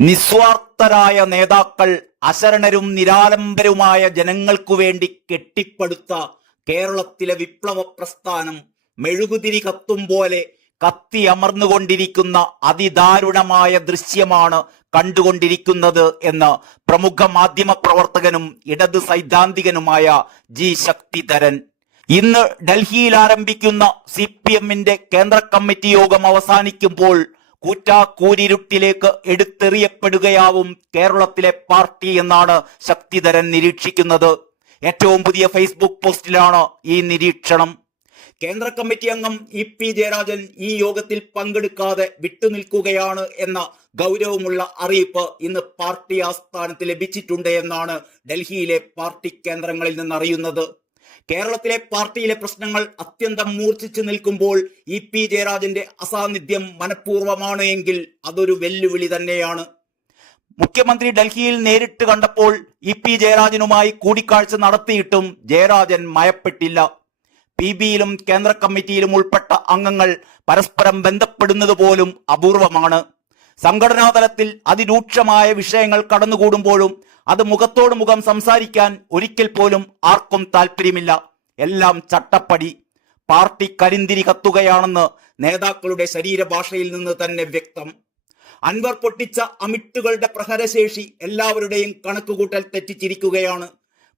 നിസ്വാർത്ഥരായ നേതാക്കൾ അശരണരും നിരാലംബരുമായ ജനങ്ങൾക്കു വേണ്ടി കെട്ടിപ്പടുത്ത കേരളത്തിലെ വിപ്ലവ പ്രസ്ഥാനം മെഴുകുതിരി കത്തും പോലെ കത്തിയമർന്നുകൊണ്ടിരിക്കുന്ന അതിദാരുണമായ ദൃശ്യമാണ് കണ്ടുകൊണ്ടിരിക്കുന്നത് എന്ന് പ്രമുഖ മാധ്യമ പ്രവർത്തകനും ഇടത് സൈദ്ധാന്തികനുമായ ജി ശക്തിധരൻ ഇന്ന് ഡൽഹിയിൽ ആരംഭിക്കുന്ന CPM-ന്റെ കേന്ദ്ര കമ്മിറ്റി യോഗം അവസാനിക്കുമ്പോൾ കൂറ്റാക്കൂരിരുട്ടിലേക്ക് എടുത്തെറിയപ്പെടുകയാവും കേരളത്തിലെ പാർട്ടി എന്നാണ് ശക്തിധരൻ നിരീക്ഷിക്കുന്നത്. ഏറ്റവും പുതിയ ഫേസ്ബുക്ക് പോസ്റ്റിലാണ് ഈ നിരീക്ഷണം. കേന്ദ്ര കമ്മിറ്റി അംഗം EP ജയരാജൻ ഈ യോഗത്തിൽ പങ്കെടുക്കാതെ വിട്ടുനിൽക്കുകയാണ് എന്ന ഗൗരവമുള്ള അറിയിപ്പ് ഇന്ന് പാർട്ടി ആസ്ഥാനത്ത് ലഭിച്ചിട്ടുണ്ട് എന്നാണ് ഡൽഹിയിലെ പാർട്ടി കേന്ദ്രങ്ങളിൽ നിന്ന് അറിയുന്നത്. കേരളത്തിലെ പാർട്ടിയിലെ പ്രശ്നങ്ങൾ അത്യന്തം മൂർച്ഛിച്ചു നിൽക്കുമ്പോൾ EP ജയരാജന്റെ അസാന്നിധ്യം മനഃപൂർവ്വമാണ് എങ്കിൽ അതൊരു വെല്ലുവിളി തന്നെയാണ്. മുഖ്യമന്ത്രി ഡൽഹിയിൽ നേരിട്ട് കണ്ടപ്പോൾ EP ജയരാജനുമായി കൂടിക്കാഴ്ച നടത്തിയിട്ടും ജയരാജൻ മയപ്പെട്ടില്ല. PBയിലും കേന്ദ്ര കമ്മിറ്റിയിലും ഉൾപ്പെട്ട അംഗങ്ങൾ പരസ്പരം ബന്ധപ്പെടുന്നത് പോലും അപൂർവമാണ്. സംഘടനാ തലത്തിൽ അതിരൂക്ഷമായ വിഷയങ്ങൾ കടന്നുകൂടുമ്പോഴും അത് മുഖത്തോട് മുഖം സംസാരിക്കാൻ ഒരിക്കൽ പോലും ആർക്കും താല്പര്യമില്ല. എല്ലാം ചട്ടപ്പടി. പാർട്ടി കരിന്തിരി കത്തുകയാണെന്ന് നേതാക്കളുടെ ശരീരഭാഷയിൽ നിന്ന് തന്നെ വ്യക്തം. അൻവർ പൊട്ടിച്ച അമിട്ടുകളുടെ പ്രഹരശേഷി എല്ലാവരുടെയും കണക്കുകൂട്ടൽ തെറ്റിച്ചിരിക്കുകയാണ്.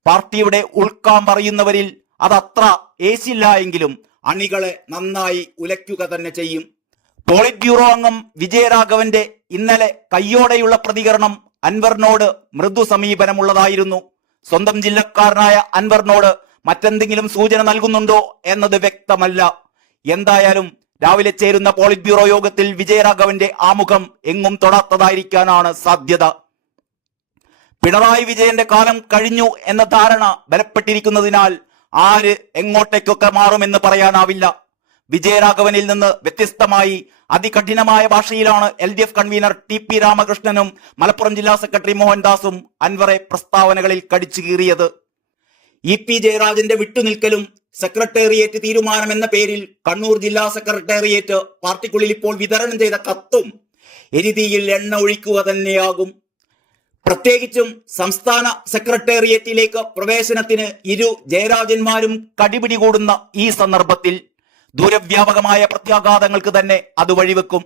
പാർട്ടിയുടെ ഉൾക്കാൻ പറയുന്നവരിൽ അതത്ര ഏശില്ല എങ്കിലും അണികളെ നന്നായി ഉലയ്ക്കുക തന്നെ ചെയ്യും. പോളിറ്റ് ബ്യൂറോ അംഗം വിജയരാഘവന്റെ ഇന്നലെ കയ്യോടെയുള്ള പ്രതികരണം അൻവറിനോട് മൃദു സമീപനമുള്ളതായിരുന്നു. സ്വന്തം ജില്ലക്കാരനായ അൻവറിനോട് മറ്റെന്തെങ്കിലും സൂചന നൽകുന്നുണ്ടോ എന്നത് വ്യക്തമല്ല. എന്തായാലും രാവിലെ ചേരുന്ന പോളിറ്റ് ബ്യൂറോ യോഗത്തിൽ വിജയരാഘവന്റെ ആമുഖം എങ്ങും തൊടാത്തതായിരിക്കാനാണ് സാധ്യത. പിണറായി വിജയന്റെ കാലം കഴിഞ്ഞു എന്ന ധാരണ ബലപ്പെട്ടിരിക്കുന്നതിനാൽ ആര് എങ്ങോട്ടേക്കൊക്കെ മാറുമെന്ന് പറയാനാവില്ല. വിജയരാഘവനിൽ നിന്ന് വ്യത്യസ്തമായി അതികഠിനമായ ഭാഷയിലാണ് LDF കൺവീനർ TP രാമകൃഷ്ണനും മലപ്പുറം ജില്ലാ സെക്രട്ടറി മോഹൻദാസും അൻവറെ പ്രസ്താവനകളിൽ കടിച്ചു കീറിയത്. EP ജയരാജന്റെ വിട്ടുനിൽക്കലും സെക്രട്ടേറിയറ്റ് തീരുമാനമെന്ന പേരിൽ കണ്ണൂർ ജില്ലാ സെക്രട്ടേറിയറ്റ് പാർട്ടിക്കുള്ളിൽ ഇപ്പോൾ വിതരണം ചെയ്ത കത്തും എരിതീയിൽ എണ്ണ ഒഴിക്കുക തന്നെയാകും. പ്രത്യേകിച്ചും സംസ്ഥാന സെക്രട്ടേറിയറ്റിലേക്ക് പ്രവേശനത്തിന് ഇരു ജയരാജന്മാരും കടിപിടി കൂടുന്ന ഈ സന്ദർഭത്തിൽ ദൂരവ്യാപകമായ പ്രത്യാഘാതങ്ങൾക്ക് തന്നെ അത് വഴിവെക്കും.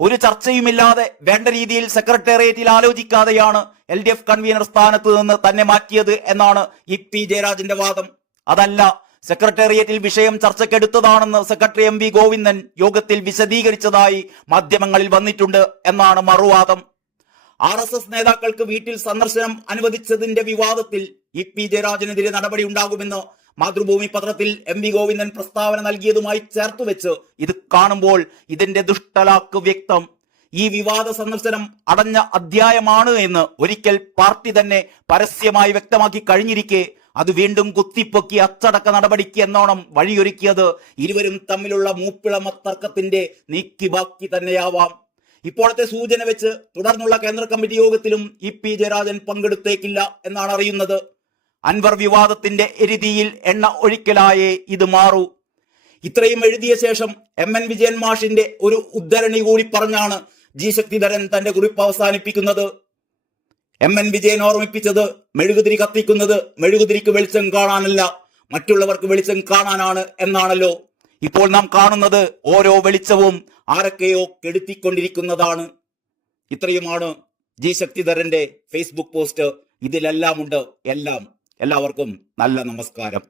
ഒരു ചർച്ചയുമില്ലാതെ വേണ്ട രീതിയിൽ സെക്രട്ടേറിയറ്റിൽ ആലോചിക്കാതെയാണ് LDF കൺവീനർ സ്ഥാനത്ത് നിന്ന് തന്നെ മാറ്റിയത് എന്നാണ് EP ജയരാജന്റെ വാദം. അതല്ല, സെക്രട്ടേറിയറ്റിൽ വിഷയം ചർച്ചയ്ക്കെടുത്തതാണെന്ന് സെക്രട്ടറി MV ഗോവിന്ദൻ യോഗത്തിൽ വിശദീകരിച്ചതായി മാധ്യമങ്ങളിൽ വന്നിട്ടുണ്ട് എന്നാണ് മറുവാദം. RSS നേതാക്കൾക്ക് വീട്ടിൽ സന്ദർശനം അനുവദിച്ചതിന്റെ വിവാദത്തിൽ EP ജയരാജനെതിരെ നടപടി ഉണ്ടാകുമെന്ന് മാതൃഭൂമി പത്രത്തിൽ MV ഗോവിന്ദൻ പ്രസ്താവന നൽകിയതുമായി ചേർത്തുവെച്ച് ഇത് കാണുമ്പോൾ ഇതിന്റെ ദുഷ്ടലാക്ക് വ്യക്തം. ഈ വിവാദ സന്ദർശനം അടഞ്ഞ അധ്യായമാണ് എന്ന് ഒരിക്കൽ പാർട്ടി തന്നെ പരസ്യമായി വ്യക്തമാക്കി കഴിഞ്ഞിരിക്കെ അത് വീണ്ടും കുത്തിപ്പൊക്കി അച്ചടക്ക നടപടിക്ക് എന്നോണം വഴിയൊരുക്കിയത് ഇരുവരും തമ്മിലുള്ള മൂപ്പിളമ തർക്കത്തിന്റെ നീക്കി ബാക്കി തന്നെയാവാം. ഇപ്പോഴത്തെ സൂചന വെച്ച് തുടർന്നുള്ള കേന്ദ്ര കമ്മിറ്റി യോഗത്തിലും EP ജയരാജൻ പങ്കെടുത്തേക്കില്ല എന്നാണ് അറിയുന്നത്. അൻവർ വിവാദത്തിന്റെ എരിതിയിൽ എണ്ണ ഒഴിക്കലായേ ഇത് മാറൂ. ഇത്രയും എഴുതിയ ശേഷം MN വിജയൻ മാഷിന്റെ ഒരു ഉദ്ധരണി കൂടി പറഞ്ഞാണ് ജി ശക്തിധരൻ തന്റെ കുറിപ്പ് അവസാനിപ്പിക്കുന്നത്. MN വിജയൻ ഓർമ്മിപ്പിച്ചത് മെഴുകുതിരി കത്തിക്കുന്നത് മെഴുകുതിരിക്ക് വെളിച്ചം കാണാനല്ല, മറ്റുള്ളവർക്ക് വെളിച്ചം കാണാനാണ് എന്നാണല്ലോ. ഇപ്പോൾ നാം കാണുന്നത് ഓരോ വെളിച്ചവും ആരൊക്കെയോ കെടുത്തിക്കൊണ്ടിരിക്കുന്നതാണ്. ഇത്രയുമാണ് ജി ശക്തിധരന്റെ ഫേസ്ബുക്ക് പോസ്റ്റ്. ഇതിലെല്ലാമുണ്ട് എല്ലാം. എല്ലാവർക്കും നല്ല നമസ്കാരം.